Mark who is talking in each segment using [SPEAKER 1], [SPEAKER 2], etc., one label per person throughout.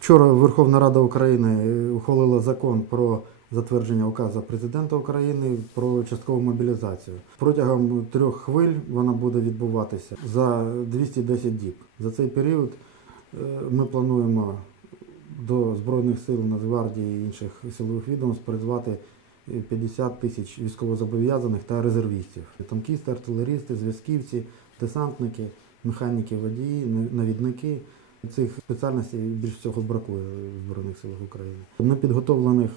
[SPEAKER 1] Вчора Верховна Рада України е, ухвалила закон про затвердження указу президента України про часткову мобілізацію. Протягом трьох хвиль вона буде відбуватися за 210 діб. За цей період е, ми плануємо до Збройних сил Нацгвардії і інших силових відомств призвати е, 50 тисяч військовозобов'язаних та резервістів. Танкісти, артилерісти, зв'язківці, десантники, механіки, водії, навідники. Цих спеціальностей більш всього бракує в Збройних силах України. Непідготовлених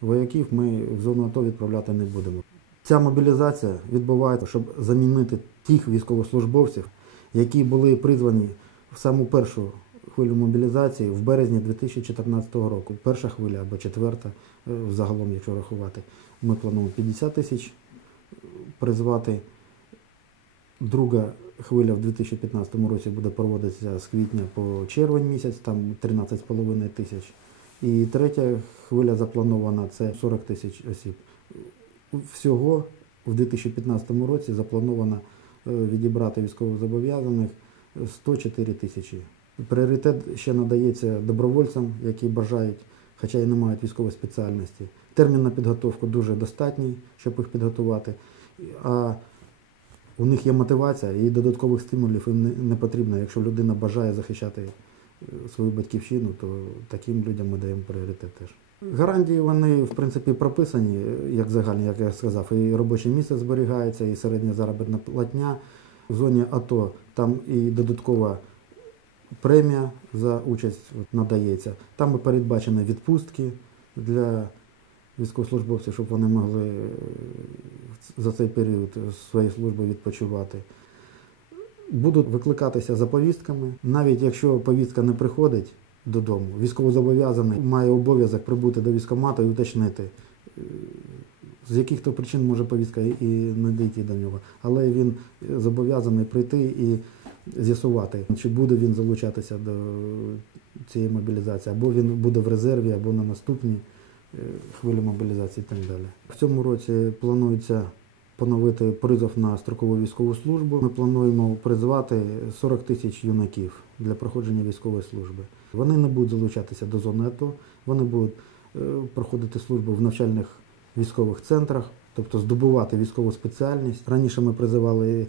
[SPEAKER 1] вояків ми в зону АТО відправляти не будемо. Ця мобілізація відбувається, щоб замінити тих військовослужбовців, які були призвані в саму першу хвилю мобілізації в березні 2014 року. Перша хвиля або четверта, е, загалом, якщо рахувати, ми плануємо 50 тисяч призвати. Друга хвиля в 2015 році буде проводитися з квітня по червень місяць, там 13,5 тисяч. І третя хвиля запланована це 40 тисяч осіб. Всього в 2015 році заплановано е, відібрати військовозобов'язаних 104 тисячі. Пріоритет ще надається добровольцям, які бажають, хоча і не мають військової спеціальності. Термін на підготовку дуже достатній, щоб їх підготувати. А у них є мотивація і додаткових стимулів їм не, потрібно. Якщо людина бажає захищати е, свою батьківщину, то таким людям ми даємо пріоритет теж. Гарантії вони в принципі прописані, е, як загальні, як я сказав, і робоче місце зберігається, і середня заробітна платня. В зоні АТО там і додаткова премія за участь надається. Там передбачені відпустки для військовослужбовців, щоб вони могли е, за цей період своєї служби відпочивати. Будуть викликатися за повістками. Навіть якщо повістка не приходить додому, військовозобов'язаний має обов'язок прибути до військкомату і уточнити, е, з яких то причин може повістка і не дійти до нього. Але він зобов'язаний прийти і з'ясувати, чи буде він залучатися до цієї мобілізації, або він буде в резерві, або на наступній е, хвилі мобілізації і так далі. В цьому році планується поновити призов на строкову військову службу. Ми плануємо призвати 40 тисяч юнаків для проходження військової служби. Вони не будуть залучатися до зони АТО, вони будуть е, проходити службу в навчальних військових центрах, тобто здобувати військову спеціальність. Раніше ми призивали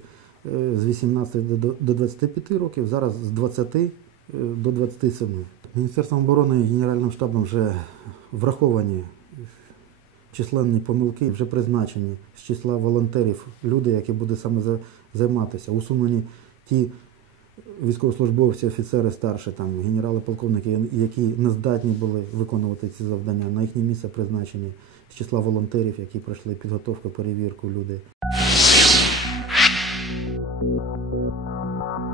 [SPEAKER 1] з 18 до- до 25 років, зараз з 20 е, до 27. Міністерством оборони і Генеральним штабом вже враховані численні помилки, вже призначені з числа волонтерів люди, які будуть саме за- займатися. Усунені ті військовослужбовці, офіцери старші, там, генерали, полковники, які не здатні були виконувати ці завдання. На їхнє місце призначені з числа волонтерів, які пройшли підготовку, перевірку люди.